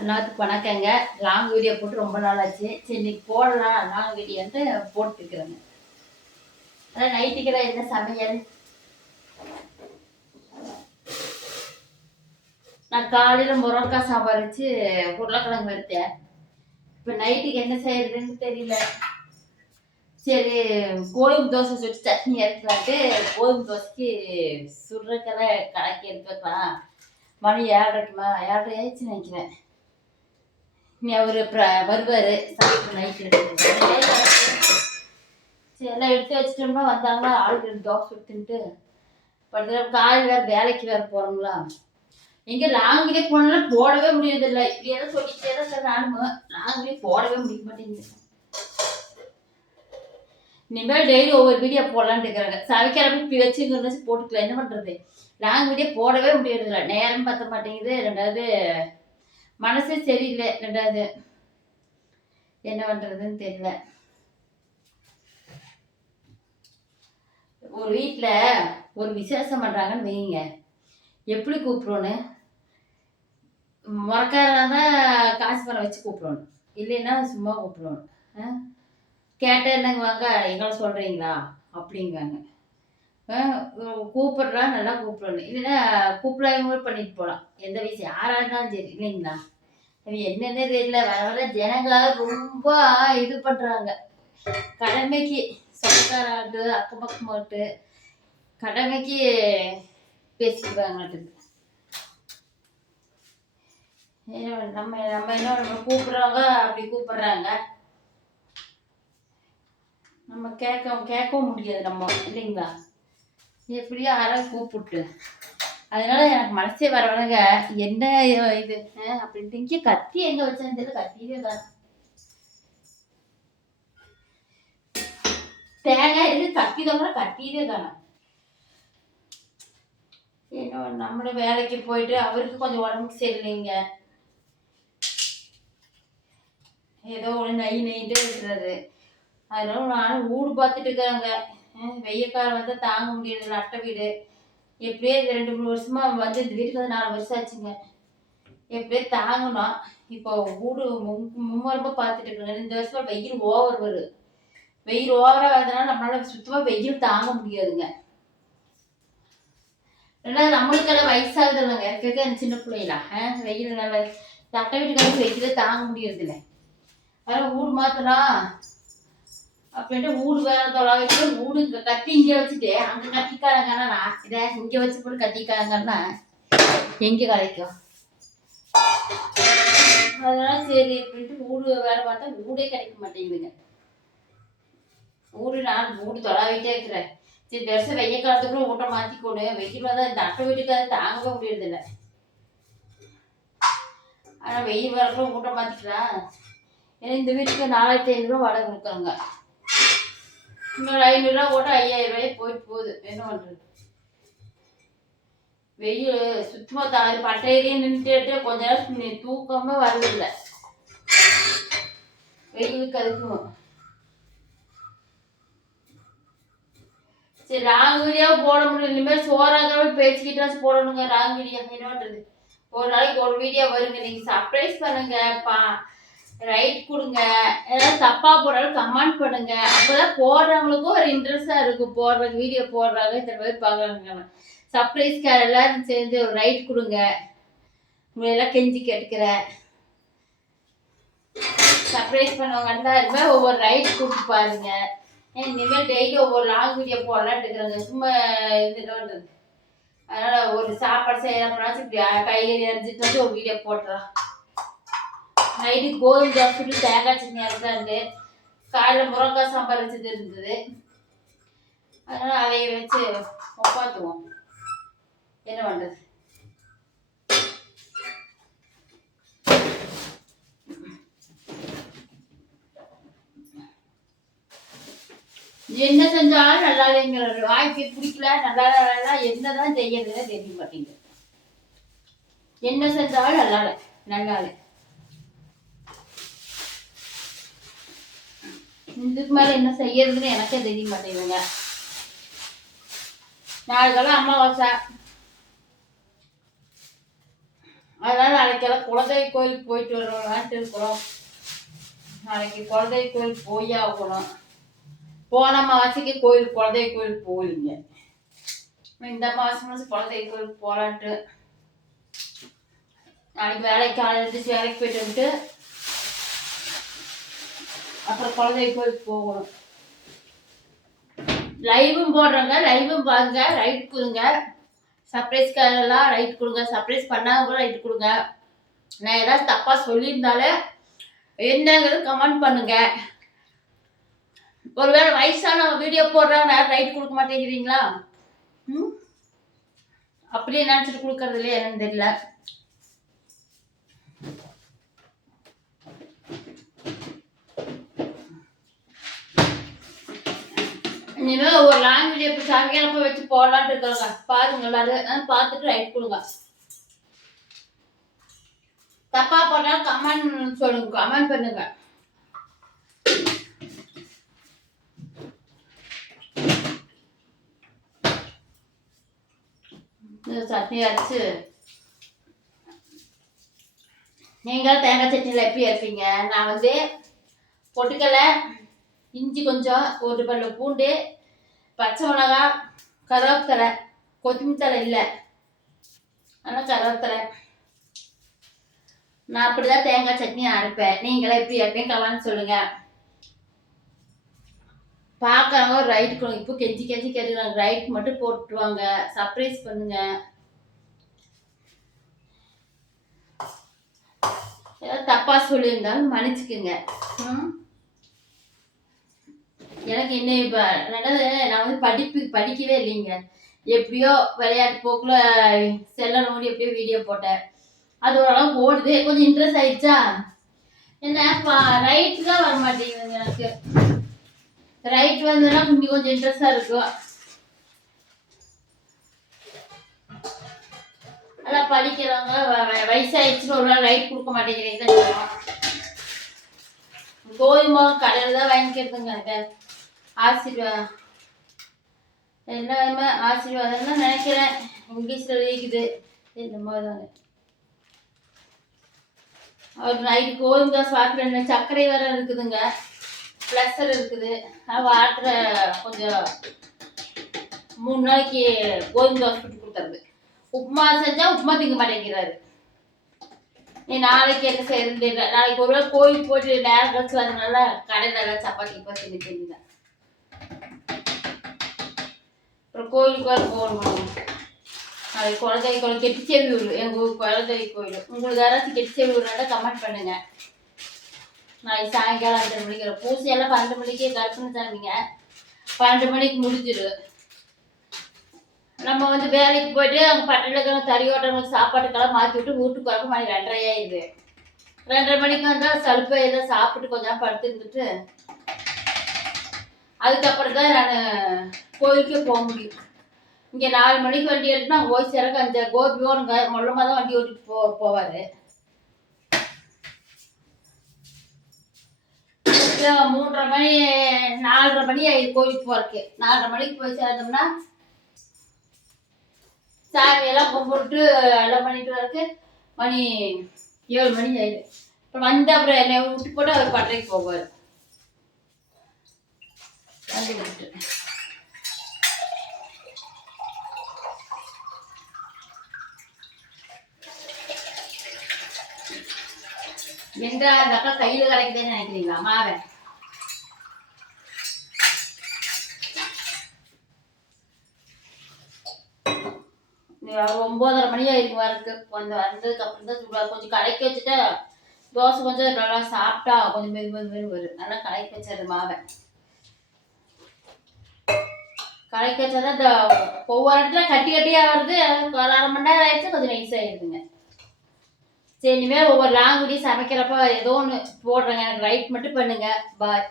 எல்லாத்துக்கும் வணக்கங்க. Long video போட்டு ரொம்ப நாள் ஆச்சு. சரி இன்னைக்கு போடலாம் லாங் வீடியோன்ட்டு போட்டுருக்குறேங்க. அதான் நைட்டுக்கு என்ன சமையல்? நான் காலையில் முருங்கைக்காய் சாம்பார் வச்சு உருளைக்கிழங்கு வறுத்தேன். இப்போ நைட்டுக்கு என்ன செய்யறதுன்னு தெரியல. சரி கோதுமை தோசை சுட்டு சட்னி அரைக்கலான்ட்டு கோதுமை தோசைக்கு சுடுறதுக்கெல்லாம் கலக்கி எடுத்து வைக்கலாம். மணி 7:30 7:30 ஆயிடுச்சுன்னு நினைக்கிறேன். நீ அவர் வருவார் சமைப்பு நைட்டு. சரி எல்லாம் எடுத்து வச்சுட்டோம்னா வந்தாங்கன்னா ஆளுக்கு 2 தோசை சுட்டுன்ட்டு படுத்து. காலையில் வேறு வேலைக்கு வேறு போகிறோங்களா. எங்கே லாங்கிலே போனாலும் போடவே முடியறதில்லை. இப்படி எதாவது சொல்லிக்கிட்டே தான் சார் நானும் லாங்கிலே போடவே முடிய மாட்டேங்குது. இனிமேல் டெய்லி ஒவ்வொரு வீடியோ போடலான்னு இருக்கிறாங்க. சமைக்கிறப்ப இப்படி வச்சு போட்டுக்கலாம். என்ன பண்ணுறது, லாங் வீடியோ போடவே முடியறதில்லை. நேரம் பற்ற மாட்டேங்குது. ரெண்டாவது மனசே சரியில்லை. ரெண்டாவது என்ன பண்ணுறதுன்னு தெரியல. ஒரு வீட்டில் ஒரு விசேஷம் பண்ணுறாங்கன்னு வைங்க, எப்படி கூப்பிட்றோன்னு முறக்காரங்க தான் காசு பணம் வச்சு கூப்பிடணும், இல்லைன்னா சும்மா கூப்பிடணும். கேட்ட என்னங்க வாங்க எங்களை சொல்கிறீங்களா அப்படிங்காங்க. கூப்பிட்றா நல்லா கூப்பிடணும், இல்லைன்னா கூப்பிடாம பண்ணிட்டு போகலாம். எந்த விஷயம் யாராக இருந்தாலும் சரி இல்லைங்களா. அது என்னென்ன தெரியல. வர வர ஜனங்களாக ரொம்ப இது பண்ணுறாங்க. கடமைக்கு சொந்தக்காராட்டு அக்கம் பக்கமாட்டு கடமைக்கு பேசிக்கிறாங்க. நம்ம நம்ம என்ன கூப்பிட்றவங்க அப்படி கூப்பிட்றாங்க. நம்ம கேட்கவும் முடியாது நம்ம இல்லைங்களா. எப்படியோ யாராவது கூப்பிட்டு அதனால எனக்கு மனசே வர வரங்க என்ன இது அப்படின்ட்டு. இங்கே கத்தி எங்க வச்சேன்னு தெரியல. கத்தியே தான் தேங்காய் இருக்கு, கத்தி தான் கத்தியதே தானே. என்ன நம்மளும் வேலைக்கு போயிட்டு அவருக்கு கொஞ்சம் உடம்புக்கு சரியில்லைங்க. ஏதோ ஒன்று நெய்ட்டு இருக்கிறாரு. அதனால நானும் வீடு பார்த்துட்டு இருக்கிறாங்க. வெய்யக்காரம் வந்து தாங்க முடியறதில்ல. அட்டை வீடு எப்படியே 2-3 வருஷமா வந்து இந்த வீட்டுக்கு வந்து 4 வருஷம் ஆச்சுங்க. எப்படியே தாங்கணும். இப்போ வீடு மும்மரமாக பார்த்துட்டு இருக்கிறேன். இந்த வருஷமா வெயில் ஓவர் வரும். வெயில் ஓவராக வரதுனால நம்மளால சுத்தமாக வெயில் தாங்க முடியாதுங்க. ரெண்டாவது நம்மளுக்கெல்லாம் வயசாகுது இல்லைங்க. இருக்க சின்ன பிள்ளைங்களா வெயில் நல்லா அட்டை வீட்டுக்காரங்க வெயிலே தாங்க முடியறதில்லை. அதனால் வீடு மாற்றலாம் அப்படின்ட்டு வீடு வேலை தொலைவிட்டு வீடு இங்கே கத்தி இங்கே வச்சுட்டு அங்கே கத்திக்காரங்கன்னா இதை இங்கே வச்சு போட்டு கத்திக்காரங்கன்னா எங்கே கிடைக்கும். அதனால சரி அப்படின்ட்டு வீடு வேலை பார்த்தா வீடே கிடைக்க மாட்டேங்குதுங்க. நான் வீடு தொலைவிட்டே இருக்கிறேன். சரி இந்த வருஷம் வெய்ய காலத்துக்குள்ள வீட்டை மாற்றிக்கணும். வெயில தான் இந்த அட்டை வீட்டுக்காக தாங்கவே முடியறதில்லை. ஆனால் வெயில் வரக்குள்ள வீட்டை மாற்றிக்கலாம். ஏன்னா இந்த வீட்டுக்கு 4500 வாடகை கொடுக்குறாங்க. இன்னொரு 500 போட்டு 5000 போயிட்டு போகுது. என்ன பண்ணுறது, வெயில் சுத்தமாக தாது. பட்டையிலேயே நின்றுட்டு கொஞ்ச நேரம் தூக்கமே வரதில்லை வெயிலுக்கு. அதுக்கும் சரி லாங் வீடியோ போட முடியும். இனிமேல் சோறாகவே பேசிக்கிட்டாச்சு போடணுங்க லாங் வீடியோ. என்ன பண்ணுறது, ஒரு நாளைக்கு ஒரு வீடியோ வருங்க. நீங்கள் சர்ப்ரைஸ் பண்ணுங்க, ரைட் கொடுங்க. ஏதாவது தப்பாக போடுறாலும் கமெண்ட் பண்ணுங்க. அப்போதான் போடுறவங்களுக்கும் ஒரு இன்ட்ரெஸ்டாக இருக்கும். போடுற வீடியோ போடுறாங்க இத்தனை பேர் பார்க்குறாங்க. சர்ப்ரைஸ்க்கார எல்லாரும் சேர்ந்து ஒரு ரைட் கொடுங்க. உங்களை எல்லாம் கெஞ்சி கேட்டுக்கிறேன். சர்ப்ரைஸ் பண்ணுவாங்க எல்லாருமே ஒவ்வொரு ரைட் கொடுத்து பாருங்க. இனிமேல் டெய்லி ஒவ்வொரு லாங் வீடியோ போடலான்னு இருக்கிறாங்க. சும்மா இருந்துட்டு அதனால் ஒரு சாப்பாடு செய்யறப்பனாச்சும் இப்படி கையில் எரிஞ்சிட்டு வந்து ஒரு வீடியோ போட்டுறான். நைட்டுக்கு கோதுமை தோசை தேங்காய் சட்னி அரைச்சாந்து. காலையில் முருங்கைக்காய் சாம்பார் வச்சது இருந்தது. அதனால் அதையை வச்சு ஒப்பாத்துவோம். என்ன பண்ணுறது, என்ன செஞ்சாலும் நல்லா இல்லைங்கிற வாய்ப்பு பிடிக்கல. நல்லா இல்லைன்னா என்னதான் செய்யறதுன்னு தெரிய மாட்டேங்குது. என்ன செஞ்சாலும் நல்லா இல்லை நல்லா இல்லை. இதுக்கு மேலே என்ன செய்யறதுன்னு எனக்கே தெரிய மாட்டேங்குதுங்க. நாளைக்கெல்லாம் அமாவாசை. அதனால நாளைக்கெல்லாம் குலதெய்வ கோயிலுக்கு போயிட்டு வரலான்ட்டு இருக்கிறோம். நாளைக்கு குலதெய்வ கோயிலுக்கு போய் ஆகணும். போன மாசத்துக்கு கோயிலுக்கு குலதெய்வ கோயிலுக்கு போகலிங்க. இந்த மாசம் குலதெய்வ கோயிலுக்கு போகலான்ட்டு. நாளைக்கு வேலைக்கு காலையில் வேலைக்கு போயிட்டு வந்துட்டு அப்புறம் குலதெய்வ கோயிலுக்கு போகணும். லைவும் போடுறேங்க, லைவும் பாருங்க, ரைட் கொடுங்க. சர்ப்ரைஸ்க்கெல்லாம் ரைட் கொடுங்க, சர்ப்ரைஸ் பண்ணாங்க கூட ரைட் கொடுங்க. நான் ஏதாவது தப்பா சொல்லியிருந்தாலே என்னங்கிறது கமெண்ட் பண்ணுங்க. ஒருவேளை வயசான வீடியோ போடுறாங்க ரைட் கொடுக்க மாட்டேங்கிறீங்களா? அப்படியே நினைச்சிட்டு கொடுக்கறது இல்லையா என்னன்னு தெரியல. இனிமே ஒரு லாங் வீடியோ இப்போ சாயங்காலம் வச்சு போடலான்ட்டு இருக்காங்க. பாருங்க எல்லாரும் பார்த்துட்டு ரைட் கொடுங்க. தப்பா பண்ணா கமெண்ட் சொல்லுங்க, கமெண்ட் பண்ணுங்க. சட்னி அரைச்சு நீங்கள் தேங்காய் சட்னியில் எப்படி இருப்பீங்க? நான் வந்து பொட்டுக்கலை, இஞ்சி கொஞ்சம், ஒரு பல்லு பூண்டு, பச்சை மிளகா, கருவேப்பிலை, கொத்தமல்லி தழை இல்லை ஆனால் கருவேப்பிலை, நான் அப்படிதான் தேங்காய் சட்னி அரைப்பேன். நீங்களே எப்படி இருப்பீங்க கமெண்ட் சொல்லுங்க. பார்க்குறவங்க ஒரு ரைட் கொடுங்க. இப்போ கெஞ்சி கெஞ்சி கேட்டுக்கிறாங்க, ரைட் மட்டும் போட்டுருவாங்க, சர்ப்ரைஸ் பண்ணுங்க. ஏதாவது தப்பா சொல்லியிருந்தாலும் மன்னிச்சுக்குங்க. எனக்கு என்ன இப்போ ரெண்டாவது நான் வந்து படிக்கவே இல்லைங்க. எப்படியோ விளையாட்டு போக்கில் செல்ல நோண்டி எப்படியோ வீடியோ போட்டேன். அது ஓரளவுக்கு ஓடுது, கொஞ்சம் இன்ட்ரெஸ்ட் ஆயிடுச்சா. என்ன ரைட்டு தான் வர மாட்டேங்குதுங்க. எனக்கு ரைட் வந்ததுன்னா கொஞ்சம் இன்ட்ரெஸ்டாக இருக்கும். அதான் படிக்கிறவங்க வயசாயிடுச்சுன்னு ஒரு நாள் ரைட் கொடுக்க மாட்டேங்கிறீங்க. கோதுமை கடையில் தான் வாங்கிக்கிறதுங்க. ஆசீர்வாதம் எல்லாமே ஆசீர்வாதம் தான் நினைக்கிறேன். இங்கிலீஷில் இருக்குது இந்த மாதிரி தாங்க. அவர் நைட்டு கோதுமை தோசை வாக்குற சர்க்கரை வேற இருக்குதுங்க, ப்ளஸர் இருக்குது. வாரத்தில் கொஞ்சம் 3 நாளைக்கு கோதுமை தோசை சுட்டு கொடுத்துறது. உப்புமா செஞ்சால் உப்புமா திங்க மாட்டேங்கிறாரு. நீ நாளைக்கு என்ன செய்யறது? நாளைக்கு ஒரு வேளை கோயிலுக்கு போயிட்டு நேரம் கழிச்சு வந்ததுனால கடையில் எல்லாம் சப்பாத்தி தின்னு தின்னுதான். அப்புறம் கோயிலுக்கு வேறு போகணும். நாளைக்கு குலதெய்வ கோயில் கெட்டிச்சேவியூர், எங்கள் ஊர் குலதெய்வ கோயில். உங்களுக்கு யாராச்சும் கெட்டிச்சேவியூர்னால கமெண்ட் பண்ணுங்க. நாளைக்கு சாயங்காலம் 5:30 மணிக்கு பூசையெல்லாம் 12 மணிக்கு கற்பனை சாமிங்க. 12 மணிக்கு முடிஞ்சிடு. நம்ம வந்து வேலைக்கு போயிட்டு அங்கே பட்டணத்துக்கு தறியோட்டங்களுக்கு சாப்பாட்டுக்கெல்லாம் மாற்றி விட்டு வீட்டுக்கு வரப்போ மணி 2:30 ஆயிடுது. 2:30 மணிக்கு வந்தால் சலுப்பை ஏதோ சாப்பிட்டு கொஞ்சம் படுத்து இருந்துட்டு அதுக்கப்புறம் தான் நான் கோயிலுக்கே போக முடியும். இங்கே 4 மணிக்கு வண்டி எடுத்துனா அங்கே போய் சிறக்க 5 கோபி ஓடுங்க மொல்லமாக தான் வண்டி ஓட்டிட்டு போவார். 3:30 மணி 4:30 மணி ஆயிடுது கோயிலுக்கு போகிறதுக்கு. 4:30 மணிக்கு போய் சேர்ந்தோம்னா சாமியெல்லாம் கும்பிட்டு எல்லாம் பண்ணிட்டு வரக்கு மணி 7 மணி ஆயிடுது. இப்போ வந்து அப்புறம் என்னை விட்டு போட்டு அவர் பட்டறைக்கு போவார். வந்து விட்டு என்றா அந்த அக்கா கையில் கிடைக்குதுன்னு நினைக்கிறீங்களா? மாவை 9:30 மணி ஆயிருக்கு வரக்கு. வந்ததுக்கு அப்புறம் தான் சுடுவார். கொஞ்சம் கலக்கி வச்சுட்டா தோசை கொஞ்சம் நல்லா சாப்பிட்டா கொஞ்சம் மெது வரும். நல்லா கலக்கி வச்சது மாவை கலக்கி வச்சாதான் இந்த ஒவ்வொரு இடத்துல கட்டி கட்டியாக வருது. 1/2 மணி நேரம் ஆயிடுச்சு, கொஞ்சம் நைஸ் ஆயிடுதுங்க. சரி, இனிமேல் ஒவ்வொரு லாங் வீடியோ சமைக்கிறப்ப ஏதோ ஒன்று போடுறேங்க. எனக்கு ரைட் மட்டும் பண்ணுங்க. பாய்.